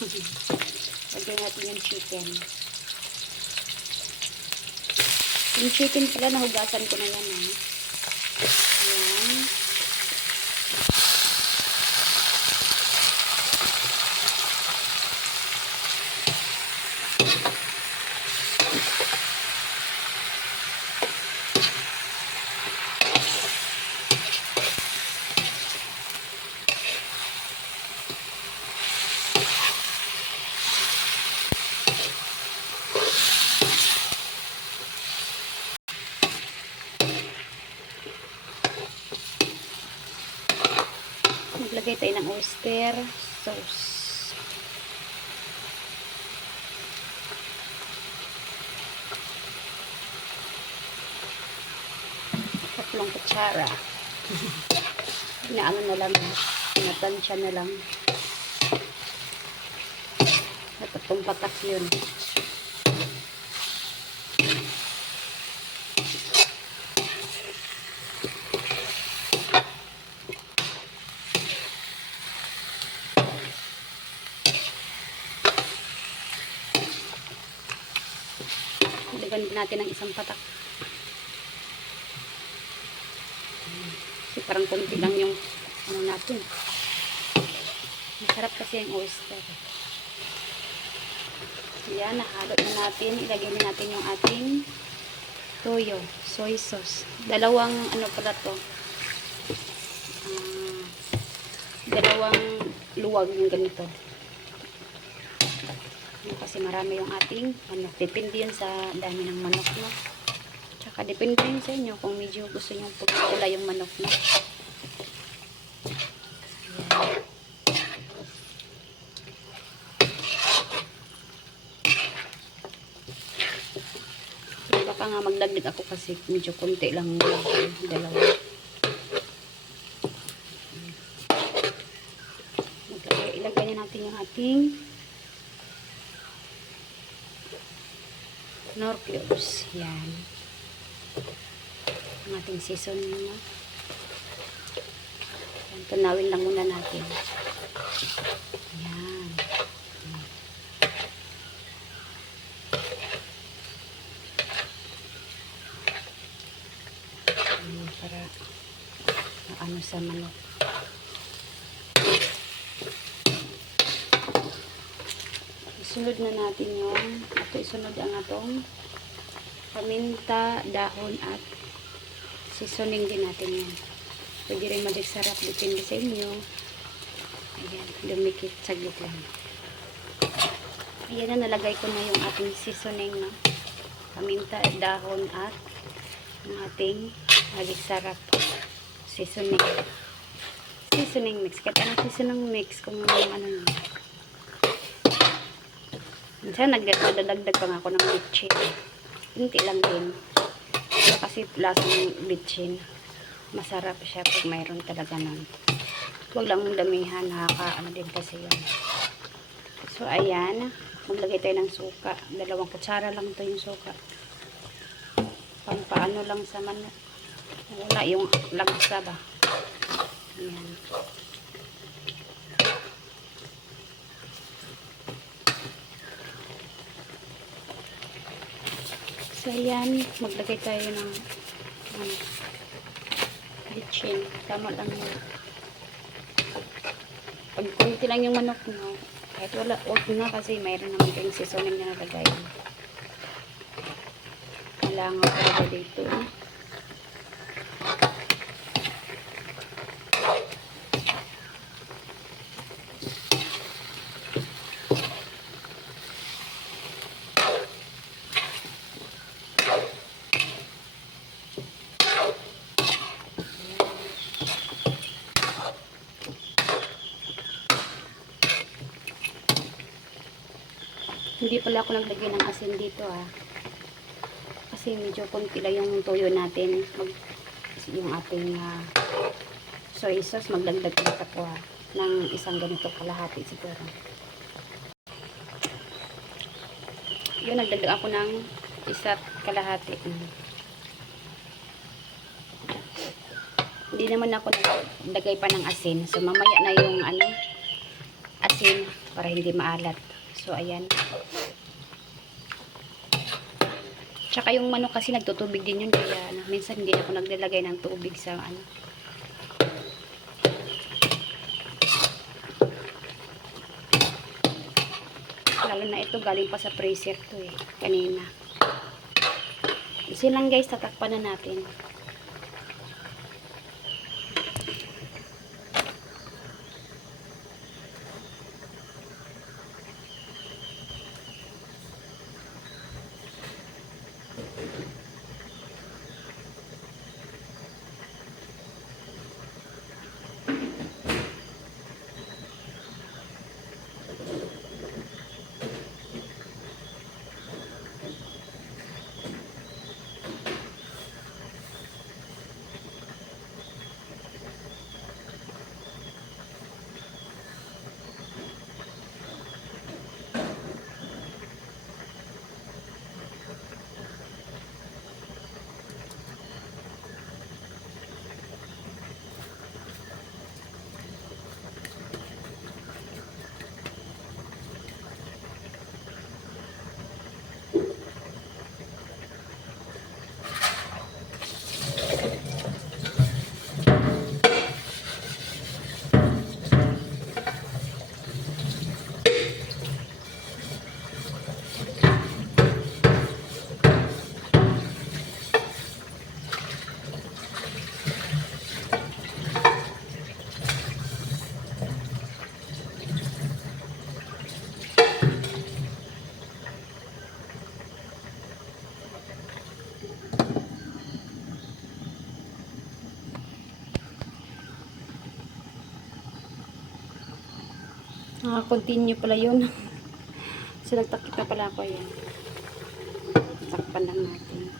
Lagyan natin yung chicken. Yung chicken pala, nahugasan ko na yan. Ayan. Maglagay tayo ng oyster sauce. Tatlong kutsara. Inaano na lang. Pinatansya na lang. Tatlong patak yun. Lagyan natin ng isang patak. Kasi parang konti lang yung ano natin. Masarap kasi yung oyster. Yan, nahalo na natin. Ilagay na natin yung ating toyo, soy sauce. Dalawang ano pala to. Dalawang luwag yung ganito. Kasi marami yung ating manok. Depende yun sa dami ng manok, no? Tsaka depende yun sa inyo kung medyo gusto nyo pula yung manok, no? Ayan. Baka nga magdagdag ako kasi medyo konti lang dalawa. Ilagay na natin yung ating Knorr cubes. Yan. Ang ating seasoning na. Yan. Tunawin lang muna natin. Yan. Yan. Para ano sa manok. Isunod na natin yung isunod ang atong paminta, dahon at seasoning din natin yan. Pwede rin madigsarap, depende sa inyo. Ayan, dumikit, saglit lang. Ayan na, nalagay ko na yung ating seasoning na paminta, dahon at yung ating madigsarap seasoning mix. Kahit anong seasoning mix kung ano na. Minsan nagdadagdag pa nga ako ng bitchin. Hindi lang din. Kasi lasang bitchin. Masarap siya pag mayroon talaga nun. Huwag lang mong damihan. Nakaka-ano din kasi yun. So, ayan. Maglagay tayo ng suka. 2 kutsara lang to yung suka. Pampaano lang sa manok. Wala yung lagsa ba. Ayan. So, ayan, maglagay tayo ng bitchin. Tama lang yun. Pag kunti lang yung manok mo, kahit wala, huwag na kasi mayroon naman kayong seasoning na nalagay. Kailangan talaga dito. Hindi pala ako naglagay ng asin dito kasi medyo konti lang yung toyo natin. Yung ating soy sauce, magdagdag ulit ako ng isang ganito kalahati siguro. Yun, nagdagdag ako ng 1 kalahati. Hindi naman ako naglagay pa ng asin. So mamaya na yung asin. para hindi maalat. So, ayan. Tsaka yung manok kasi nagtutubig din yun, kaya ano, minsan hindi ako naglalagay ng tubig sa ano. Lalo na ito, galing pa sa freezer to eh, kanina. Kasi lang guys, tatakpan na natin. Continue pala yun. So, nagtakip na pala ako yan. Sakpan lang natin.